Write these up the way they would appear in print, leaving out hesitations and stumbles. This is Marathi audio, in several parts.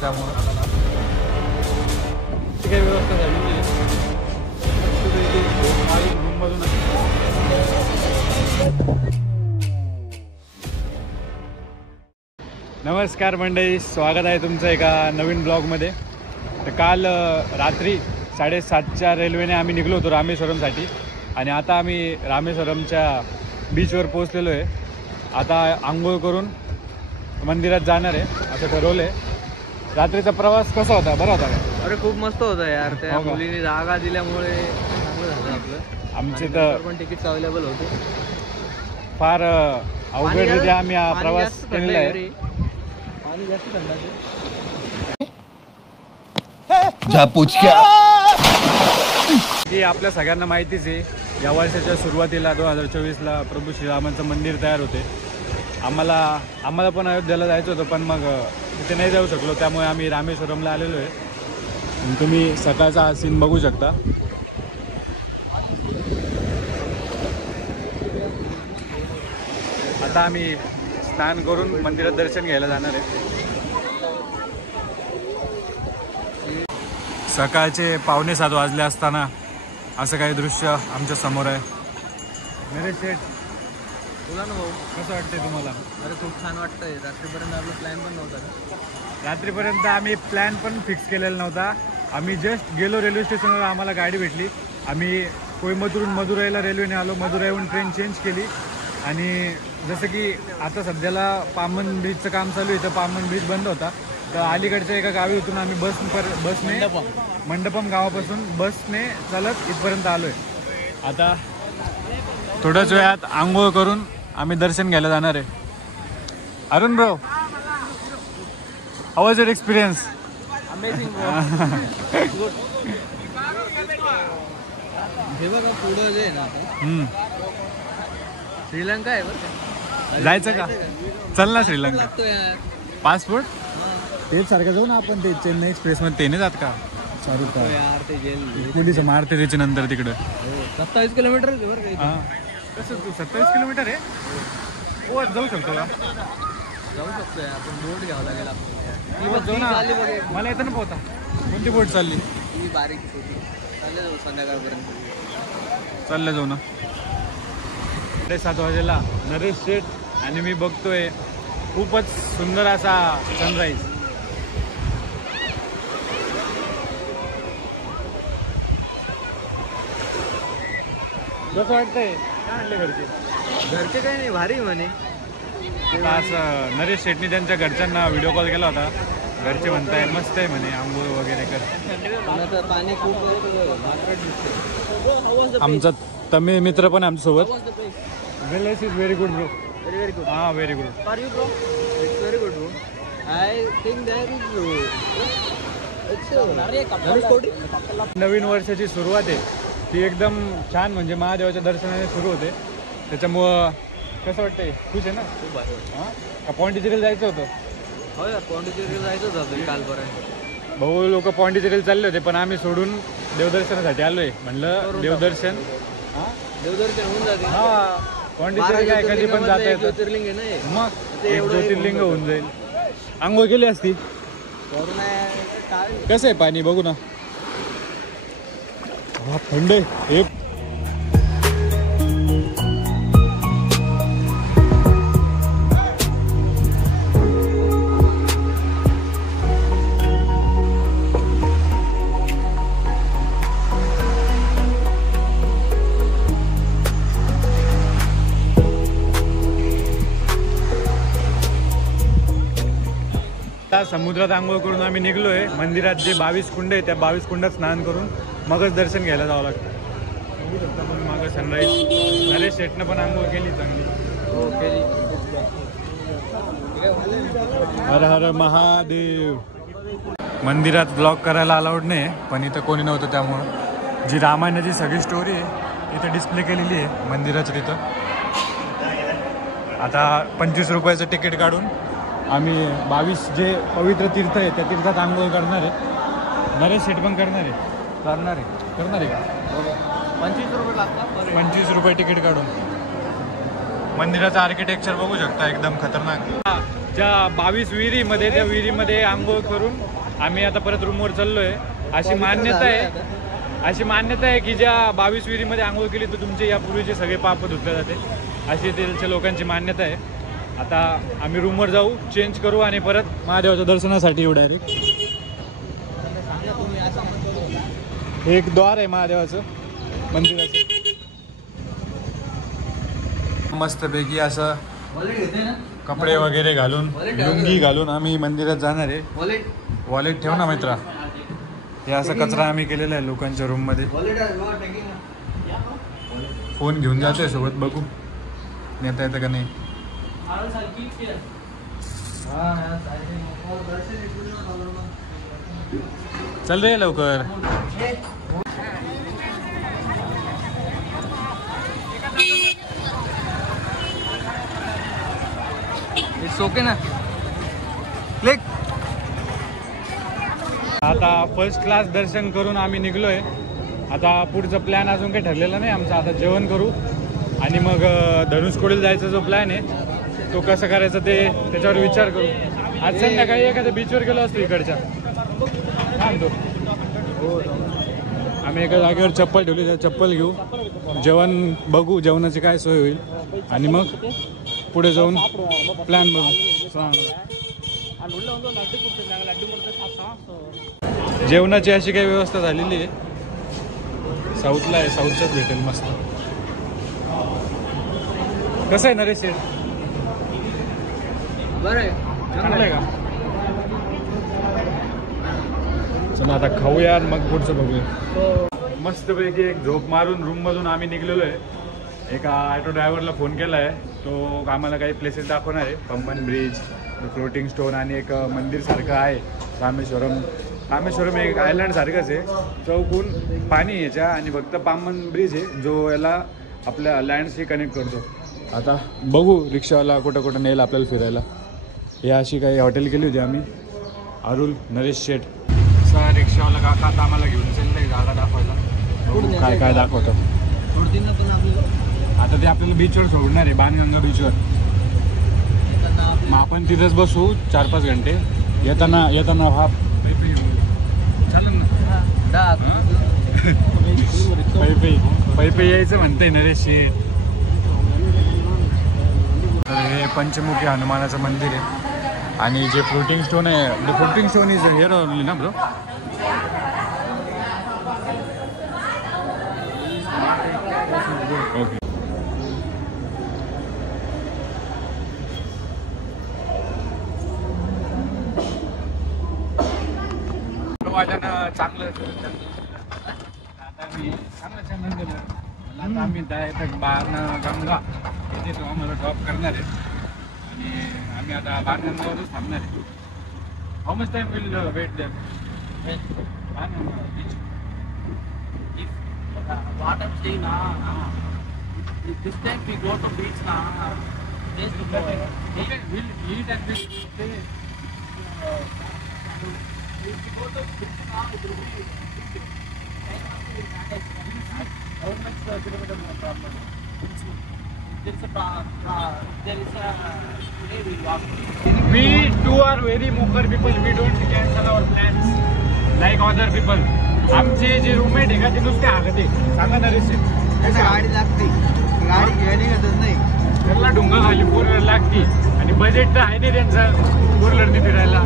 त्यामुळं काही व्यवस्था झालेली आहे. रूममधून नमस्कार मंडळी, स्वागत आहे तुमचं एका नवीन ब्लॉगमध्ये. तर काल रात्री 7:30च्या रेल्वेने आम्ही निघलो होतो रामेश्वरमसाठी आणि आता आम्ही रामेश्वरमच्या बीचवर पोहोचलेलो आहे. आता आंघोळ करून मंदिरात जाणार आहे असं ठरवलं आहे. रात्रीचा प्रवास कसा होता? बरा होता का? अरे खूप मस्त होता यार. त्या मुलीने जागा दिल्यामुळे चांगलं झालं आपलं. आमचे तर पण तिकीट अवेलेबल होते. फार अवघडरित्या आम्ही हा प्रवास केलेला आहे. पाणी जास्त थंड आहे. ही आपल्या सगळ्यांना माहितीच आहे. या वर्षाच्या सुरुवातीला 2024ला प्रभू श्रीरामांचं मंदिर तयार होते. आम्हाला पण अयोध्येला जायचं होतं, पण मग तिथे नाही जाऊ शकलो. त्यामुळे आम्ही रामेश्वरमला आलेलो आहे. तुम्ही सकाळचा हा सीन बघू शकता. आता आम्ही स्नान करून मंदिरात दर्शन घ्यायला जाणार आहे. सकाळचे 6:45 वाजले असताना असं काही दृश्य आमच्या समोर आहे. नरेश शेठ, बोला ना भाऊ, कसं वाटतंय तुम्हाला? अरे खूप छान वाटतंय. रात्रीपर्यंत आपला प्लॅन पण नव्हता का? रात्रीपर्यंत आम्ही प्लॅन पण फिक्स केलेला नव्हता. आम्ही जस्ट गेलो रेल्वे स्टेशनवर, आम्हाला गाडी भेटली. आम्ही कोयंबतूरहून मदुराईला रेल्वेने आलो. मदुराईहून ट्रेन चेंज केली आणि जसं की आता सध्याला पामन ब्रिजचं काम चालू आहे, तर पामन ब्रिज बंद होता. तर अलीकडच्या एका गावी उतरून आम्ही बसने मंडपम गावापासून बसने चालत इथपर्यंत आलो आहे. आता थोड्याच वेळात आंघोळ करून आम्ही दर्शन घ्यायला जाणार आहे. Arun bro, how was your experience? Amazing. हे बघा पुढं जे आहे ना, श्रीलंका आहे बरं. जायचं का? चल ना श्रीलंका. पासपोर्ट तेच सारखं जाऊ ना आपण. ते चेन्नई एक्सप्रेसमध्ये ते नाही जात का? शाहरुख खान यार ते जेल पोलीस मारते त्याच्या नंतर तिकडं. 27 किलोमीटर आहे बरं का. हां, कसं तू 27 किलोमीटर आहे? हो, जाऊ शकतो का? जाऊ शकतो. आपण बोट घ्यावं लागेल आपल्याला. जाऊ ना. मला येतं ना पोहता. कोणती बोट चालली? ही बारीक छोटी. चालले जाऊ संध्याकाळपर्यंत. चाललं जाऊ ना. 7:30 वाजेला नरेश शेठ आणि मी बघतोय खूपच सुंदर असा सनराईज. कसं वाटतंय? काय म्हणले घरचे काही नाही, भारी म्हणे. आता असं नरेश शेठनी त्यांच्या घरच्यांना व्हिडिओ कॉल केला होता. घरचे म्हणताय मस्त आहे म्हणे, आंघोळ वगैरे कर. पाणी खूप. आमचा तमिळ मित्र पण आमच्यासोबत. Well is very good bro. Very good. हां, very good. Are you bro? It's very good bro. I think there is नवीन वर्षाची सुरुवात आहे ती एकदम छान, म्हणजे महादेवाच्या दर्शनाने सुरू होते. त्याच्यामुळं कसं वाटतंय? खुश आहे ना? खूप भारी. हां, का पॉंडिचेरीला जायचं होतं? हो यार, पॉंडिचेरीला जायचं होतं कालपर्यंत. भाऊ लोक पॉंडिचेरीला चालले होते, पण आम्ही सोडून देवदर्शनासाठी आलोय. म्हणलं देवदर्शन होऊन जाते. हां, पॉंडिचेरीला कधी पण जाता येतं. ज्योतिर्लिंग आहे ना मग एक ज्योतिर्लिंग होऊन जाईल. आंघोळ केली असती. कसं आहे पाणी बघू ना. थंड आहे. समुद्रात आंघोळ करून आम्ही निघलोय. मंदिरात जे 22 कुंड आहे त्या 22 कुंडात स्नान करून मगच दर्शन घ्यायला जावं लागतं. बघू शकता मग मागं सनराईज. नरेश शेठनं पण आंघोळ केली चांगली. हो केली. हर हर महादेव. मंदिरात ब्लॉग करायला अलाउड नाही, पण इथं कोणी नव्हतं त्यामुळं जी रामायणाची सगळी स्टोरी आहे इथं डिस्प्ले केलेली आहे मंदिराच्या तिथं. आता 25 रुपयाचं तिकीट काढून आम्ही 22 जे पवित्र तीर्थ आहे त्या तीर्थात आंघोळ करणार आहे. नरेश शेठ पण करणार आहे. करणार आहे का? 25 रुपये लागतात. 25 रुपये तिकीट काढून. मंदिराचं आर्किटेक्चर बघू शकता, एकदम खतरनाक. ज्या 22 विहिरीमध्ये त्या विहिरीमध्ये आंघोळ करून आम्ही आता परत रूमवर चाललोय. अशी मान्यता आहे की ज्या 22 विहिरीमध्ये आंघोळ केली तर तुमचे यापूर्वीचे सगळे पाप धुतले जाते, अशी त्यांच्या लोकांची मान्यता आहे. आता आम्ही रूमवर जाऊ, चेंज करू आणि परत महादेवाच्या दर्शनासाठी येऊ डायरेक्ट. एक द्वार आहे महादेवाचं मंदिराचं. मस्तपैकी असं कपडे वगैरे घालून लुंगी घालून आम्ही मंदिरात जाणार आहे. वॉलेट ठेव ना मित्रा. हे असं कचरा आम्ही केलेला आहे लोकांच्या रूम मध्ये. फोन घेऊन जातोय सोबत, बघू नेता येतं का नाही. चल रे लवकर. ओके ना क्लिक. आता फर्स्ट क्लास दर्शन करून आम्ही निघलोय. आता पुढचा प्लॅन अजून काही ठरलेला नाही आमचा. आता जेवण करू आणि मग धनुषकोडीला जायचा जो प्लॅन आहे तो कसं करायचा ते त्याच्यावर विचार करू. आज संध्याकाळी एखाद्या बीचवर गेलो असतो इकडच्या. सांगतो आम्ही एका जागेवर चप्पल ठेवली, त्या चप्पल घेऊ, जेवण बघू, जेवणाची काय सोय होईल आणि मग पुढे जाऊन प्लॅन बघू. जेवणाची अशी काही व्यवस्था झालेली आहे. साऊथला आहे, साऊथचंच भेटेल मस्त. कसं आहे नरेश शेठ? बरं आहे, चांगलं आहे का? चला आता खाऊया मग पुढचं बघूया. मस्तपैकी एक झोप मारून रूममधून आम्ही निघलेलो आहे. एका ऑटो ड्रायव्हरला फोन केला आहे, तो आम्हाला काही प्लेसेस दाखवणार आहे. पंबन ब्रिज, फ्लोटिंग स्टोन आणि एक मंदिर सारखं आहे रामेश्वरम. रामेश्वरम एक आयलंड सारखंच आहे. चौकून पाणी याच्या आणि फक्त पामन ब्रिज आहे जो याला आपल्या लँडशी कनेक्ट करतो. आता बघू रिक्षावाला कुठं कुठं नेल आपल्याला फिरायला. हे अशी काही हॉटेल केली होती आम्ही. अरुल, नरेश शेठ असा रिक्षावाला काका आता आम्हाला घेऊन चाललंय जागा दाखवायला. बघू काय काय दाखवतो. आता ते आपल्याला बीचवर सोडणार आहे, बाणगंगा बीचवर. मग आपण तिथेच बसू 4-5 घंटे. येताना हा चालेल ना. पै यायचं म्हणतंय नरेश शेठ. तर हे पंचमुखी हनुमानाचं मंदिर आहे आणि जे फ्लोटिंग स्टोन आहे, the floating stone is here only ना ब्रो. ओके. वाजानं चांगलं आता मी चांगलं चॅनल दिलं. आता आम्ही डायरेक्ट बाणगंगा इथे तो आम्हाला ड्रॉप करणार आहे आणि आम्ही आता बाणगंगावरच थांबणार आहे. How much time will wait there? Banganga beach. What I'm saying now, this time we go to beach now. Yes, We'll eat at this. if we go to beach now, it will be how much kilometer problem? There is a today we walk. We too are very mocker people. We don't cancel our plans like other people. आमचे जे रूममेट आहे का ते नुसते हागते. सांगा ना रेसिप. गाडी लागते, गाडी घेणे नाही. त्यांना ढुंगा खाली फोर व्हीलर लागते आणि बजेट तर आहे नाही त्यांचं फोर व्हीलरने फिरायला.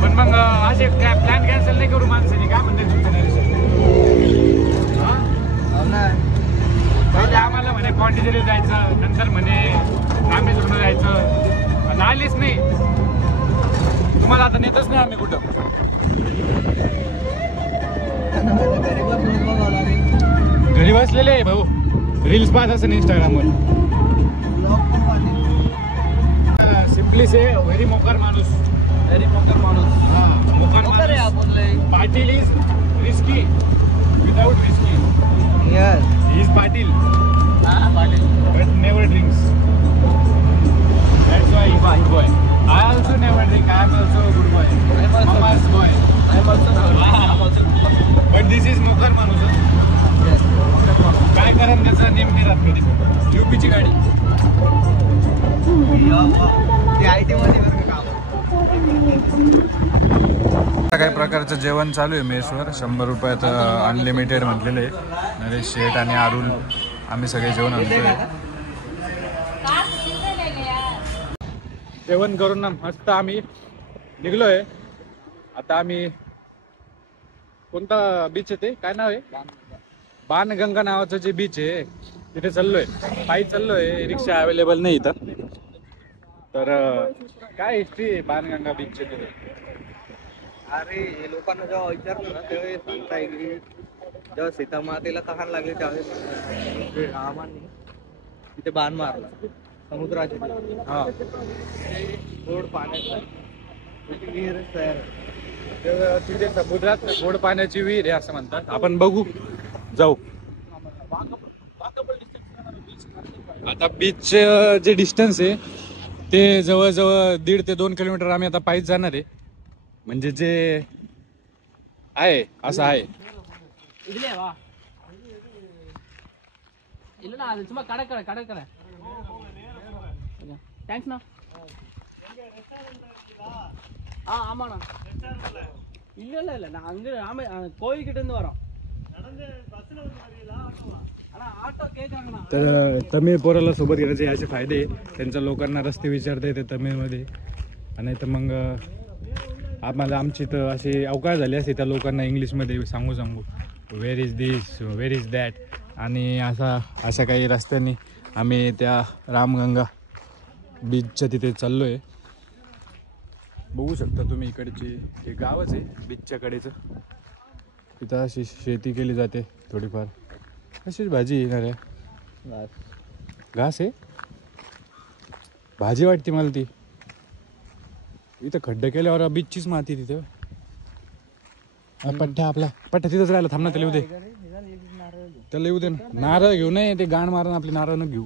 पण मग असे प्लॅन कॅन्सल नाही करू माणसाने. काय म्हणते तुमचं नरेश? पहिले आम्हाला म्हणे पॉंडिचेरी जायचं, नंतर म्हणे रामेश्वरम जायचं आणि आलीच नाही. तुम्हाला आता नेतच नाही आम्ही कुठं. घरी बसलेले आहे भाऊ, रील्स पाहत असेल इंस्टाग्रामवर. सिम्पली से व्हेरी मोकर माणूस. व्हेरी मोकर माणूस. मोकर माणूस. Patil is risky without risky. Yes. He is Patil, Patil. but never drinks. That's why he is good boy. I also never drink. I am also a good boy. Mama's boy. I am also. But this is Mokar माणूस. काय कारण त्याचा नेम नाही राहत कधी. युपीची गाडी. ती IT मध्ये बरं का. काही प्रकारचं जेवण चालू आहे मेसवर. 100 रुपयात अनलिमिटेड म्हटलेलं आहे. नरेश शेठ आणि अरुण आम्ही सगळे जेवण आणतोय. जेवण करून ना मस्त आम्ही निघलोय. आता आम्ही कोणता बीच आहे ते काय नाव आहे? बाणगंगा नावाचं जे बीच आहे तिथे चाललोय. पायी चाललोय, रिक्षा अवेलेबल नाही इथं. तर काय हिस्ट्री आहे बाणगंगा बीचची तिथे? अरे हे लोकांना जेव्हा विचारलं ना तेव्हा सांगताय की जेव्हा सीतामातेला तहान लागली त्यावेळेस रामाने तिथे बाण मारला समुद्राच्या हा गोड पाण्याचा विहीर तयार. तर तिथे समुद्रात गोड पाण्याची विहीर आहे असं म्हणतात. आपण बघू जाऊ. आता बीच जे डिस्टन्स आहे ते जवळजवळ 1.5 ते 2 किलोमीटर आम्ही आता पायीच जाणार आहे. म्हणजे जे आहे असं आहे. தேங்க்ஸ்ண்ணா. ஆமாண்ணா. இல்லை நான் அங்கே கோயில்கிட்ட இருந்து வரோம். तर तमिळ पोराला सोबत घेण्याचे याचे फायदे. त्यांच्या लोकांना रस्ते विचारता येते तमिळमध्ये. आणि तर मग आम्हाला आमची तर अशी अवकाळ झाली असते त्या लोकांना इंग्लिशमध्ये सांगू where is this, where is that. आणि अशा काही रस्त्यांनी आम्ही त्या रामगंगा बीचच्या तिथे चाललो आहे. बघू शकता तुम्ही इकडची हे गावच आहे बीचच्या कडेचं. तिथं अशी शेती केली जाते थोडीफार. कशीच भाजी येणार आहे? घास आहे. भाजी वाटते मला ती. इथं खड्डे केल्यावर बीचचीच माती तिथे. पठ्ठ्या तिथंच राहिला. थांब ना, त्याला येऊ दे. त्याला येऊ दे ना. नारळ घेऊ नये ते गाण मारण आपली. नारळ न घेऊ.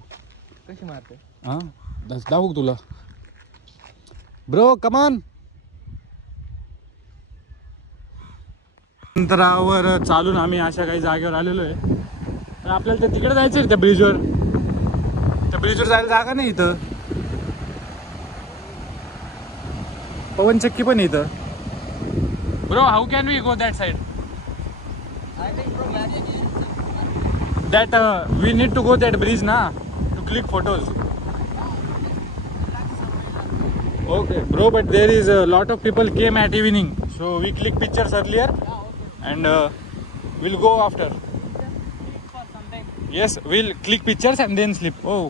कशी मारते? हा दाखवू तुला ब्रो. कमान. अंतरावर चालून आम्ही अशा काही जागेवर आलेलो आहे. तर आपल्याला तर तिकडे जायचं आहे त्या ब्रिजवर. त्या ब्रिजवर जायला जागा नाही इथं. पवनचक्की पण इथं. Bro how can we go that side? That we need to go that bridge ना to click photos. Okay bro, but there is a lot of people came at evening, so we click pictures earlier and we'll go after. Yes, we'll click pictures and then sleep. Oh,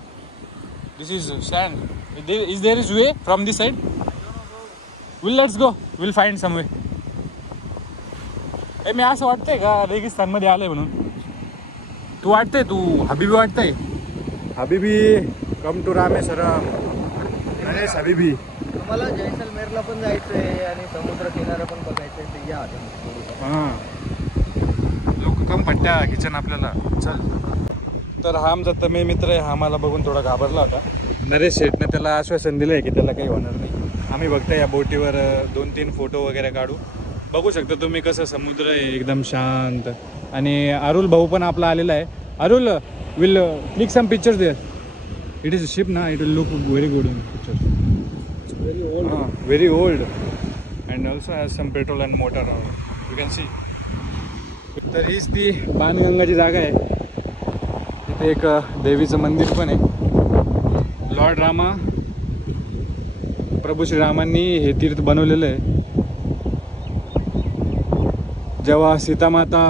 this is sand. Is there is way from this side? Let's go. We'll find some way. ए मी असं वाटतंय का रेगिस्तानमध्ये आलंय म्हणून? तू वाटतंय? तू हबीबी वाटतंय? हबीबी कम टू रामेश्वरम. नरेश हबीबी. तुम्हाला जैसलमेरला पण जायचंय आणि समुद्र किनारा पण बघायचंय ते या. हां लोक कम पट्ट्या किचन आपल्याला. चल. तर हा आमचा तमिळ मित्र आहे. हा मला बघून थोडा घाबरला होता. नरेश शेठने त्याला आश्वासन दिलं आहे की त्याला काही होणार नाही. आम्ही बघता या बोटीवर 2-3 फोटो वगैरे काढू. बघू शकता तुम्ही कसं समुद्र आहे एकदम शांत. आणि अरुल भाऊ पण आपला आलेला आहे. Arul will click some pictures there. It is a ship ना. It will look very good in picture. Very old and also has some petrol and motor. You can see. तर हीच ती बाणगंगाची जागा आहे. इथे एक देवीचं मंदिर पण आहे. लॉर्ड रामा, प्रभू श्रीरामांनी हे तीर्थ बनवलेलं आहे. जेव्हा सीतामाता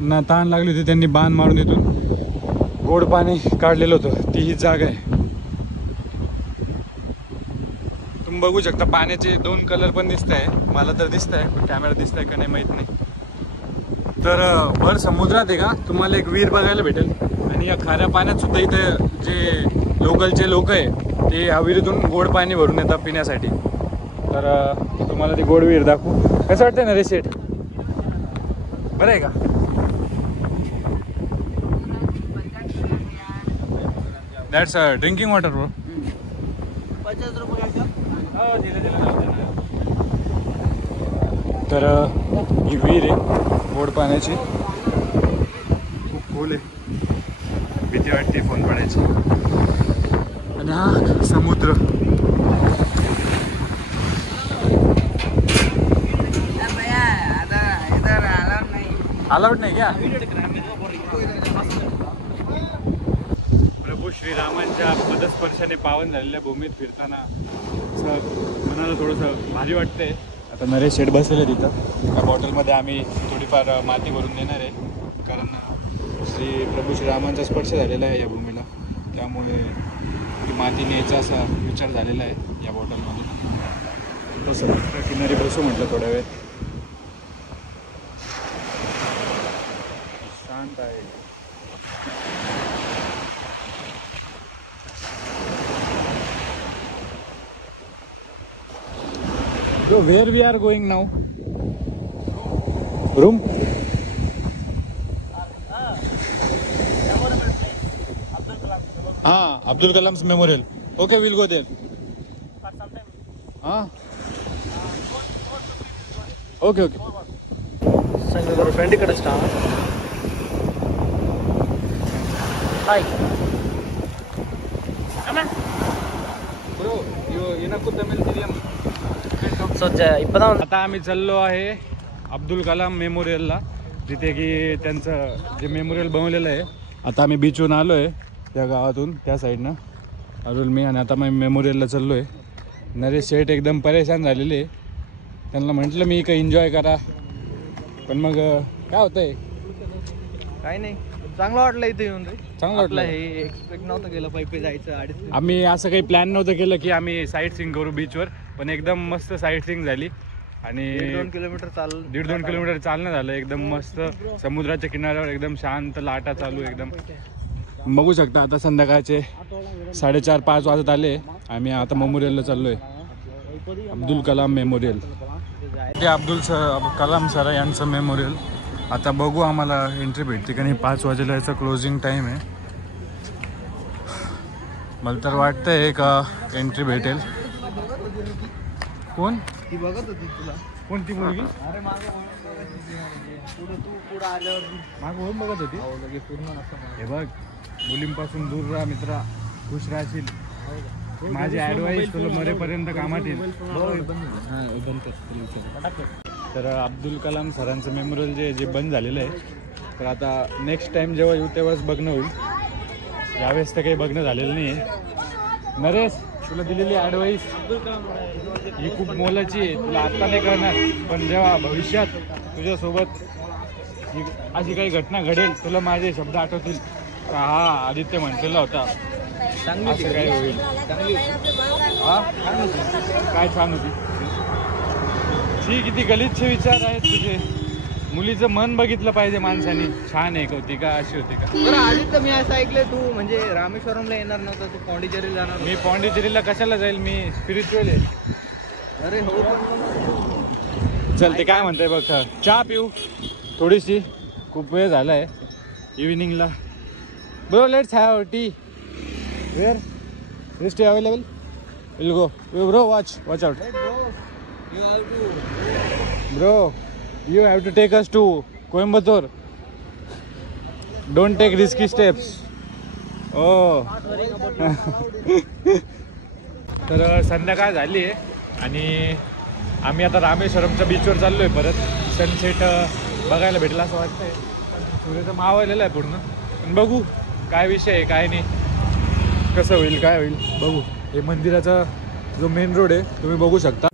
ना तहान लागली होती त्यांनी बाण मारून इथून गोड पाणी काढलेलं होतं. ती ही जागा आहे. तुम्ही बघू शकता पाण्याचे 2 कलर पण दिसत आहे. मला तर दिसत आहे, कॅमेरा दिसत आहे का नाही माहीत नाही. तर वर समुद्रात आहे का तुम्हाला एक विहीर बघायला भेटेल. आणि या खाऱ्या पाण्यात सुद्धा इथे जे लोकलचे लोक आहे ते या विहिरीतून गोड पाणी भरून येतात पिण्यासाठी. तर तुम्हाला ती गोड विहीर दाखवू. कसं वाटतं ना रे शेठ? बरं आहे का? That's drinking water bro. 50 रुपये. तर ही विहीर आहे गोड पाण्याची. खूप खोल आहे. भीती वाटते फोन पडायची. आणि हा समुद्र. अलाउड नाही क्या? प्रभू श्रीरामांच्या पदस्पर्शाने पावन झालेल्या भूमीत फिरताना असं मनाला थोडंसं भारी वाटतंय. आता नरेश शेड बसलेलं आहे तिथं. त्या बॉटलमध्ये आम्ही थोडीफार माती भरून देणार आहे, कारण प्रभू श्रीरामांचा स्पर्श झालेला आहे या भूमीला, त्यामुळे ती माती न्यायचा असा विचार झालेला आहे या बॉटलमध्ये. तो समुद्र किनारी बसू म्हटलं थोड्या वेळ. शांत आहे. So where we are going now? Room? Abdul Kalam's memorial. Okay, we'll go there. Okay. Sangal friend ikkada start. Hi. Come on. Bro, you know Tamil Medium. आता आम्ही चाललो आहे अब्दुल कलाम मेमोरियलला, जिथे की त्यांचं जे मेमोरियल बनवलेलं आहे. आता आम्ही बीचवरून आलो आहे त्या गावातून, त्या साईडनं अरुल मी, आणि आता मी मेमोरियलला चाललो आहे. नरेश शेठ एकदम परेशान झालेले आहे. त्यांना म्हटलं मी काही एन्जॉय करा, पण मग काय होतंय, काही नाही, चांगलं वाटलं इथे येऊन रे. चांगलं वाटलं. हे एक्सपेक्ट नव्हतं केलं पायी जायचं 2.5. आम्ही असं काही प्लॅन नव्हतं केलं की आम्ही साईट सीइंग करू बीचवर, पण एकदम मस्त साईट सीइंग झाली. आणि 1.5 किलोमीटर 1.5-2 किलोमीटर चालणं झालं. एकदम मस्त समुद्राच्या किनाऱ्यावर एकदम शांत लाटा चालू एकदम. बघू शकता आता संध्याकाळचे 4:30-5 वाजत आले. आम्ही आता मेमोरियलला चाललोय, अब्दुल कलाम मेमोरियल. ते अब्दुल कलाम सर यांचं मेमोरियल. आता बघू आम्हाला एंट्री भेटते का नाही. 5 वाजेला याचा क्लोजिंग टाईम आहे. मला तर वाटतंय का एंट्री भेटेल. कोण ती बघत होती तुला? कोणती मुलगी? अरे मागे पुढे आल्यावर मागं होऊन बघत होती. लगे पूर्ण असं. हे बघ, मुलींपासून दूर राहा मित्रा, खुश राहशील. माझी ॲडवाईस तुला मरेपर्यंत कामात येईल. तर अब्दुल कलाम सरांचं मेमोरियल जे बंद झालेलं आहे, तर आता नेक्स्ट टाइम जेव्हा येऊ तेव्हाच बघणं होईल. यावेळेस तर काही बघणं झालेलं नाही आहे. नरेश, तुला दिलेली ॲडवाईस ही खूप मोलाची आहे. तुला आत्ता नाही कळणार, पण जेव्हा भविष्यात तुझ्यासोबत ही अशी काही घटना घडेल, तुला माझे शब्द आठवतील. हा आदित्य म्हटलेला होता असं काय होईल. काय छान होती. शी किती गलिच्छ विचार आहेत तुझे. मुलीचं मन बघितलं पाहिजे माणसाने. छान आहे होती का, अशी होती का? बरं आदित्य, मी असं ऐकलंय तू म्हणजे रामेश्वरमला येणार नव्हता, तू पॉंडिचेरीला जाणार. मी पॉंडिचेरीला कशाला जाईल, मी स्पिरिच्युअल आहे. अरे हो, चल ते काय म्हणताय बघ, चहा पिऊ थोडीशी, खूप वेळ झाला आहे इव्हिनिंगला. Bro let's have tea. Where is tea available? Will go bro. Watch out bro. You have to take us to Coimbatore. Don't take risky steps. Oh. तर संध्याकाळ झाली आहे आणि आम्ही आता रामेश्वरमच्या बीचवर चाललो आहे परत. सनसेट बघायला भेटला असं वाटतंय. सूर्य मावळलेला आहे पूर्ण, पण बघू काय विषय आहे काय नाही, कसं होईल काय होईल बघू. हे मंदिराचा जो मेन रोड आहे तुम्ही बघू शकता.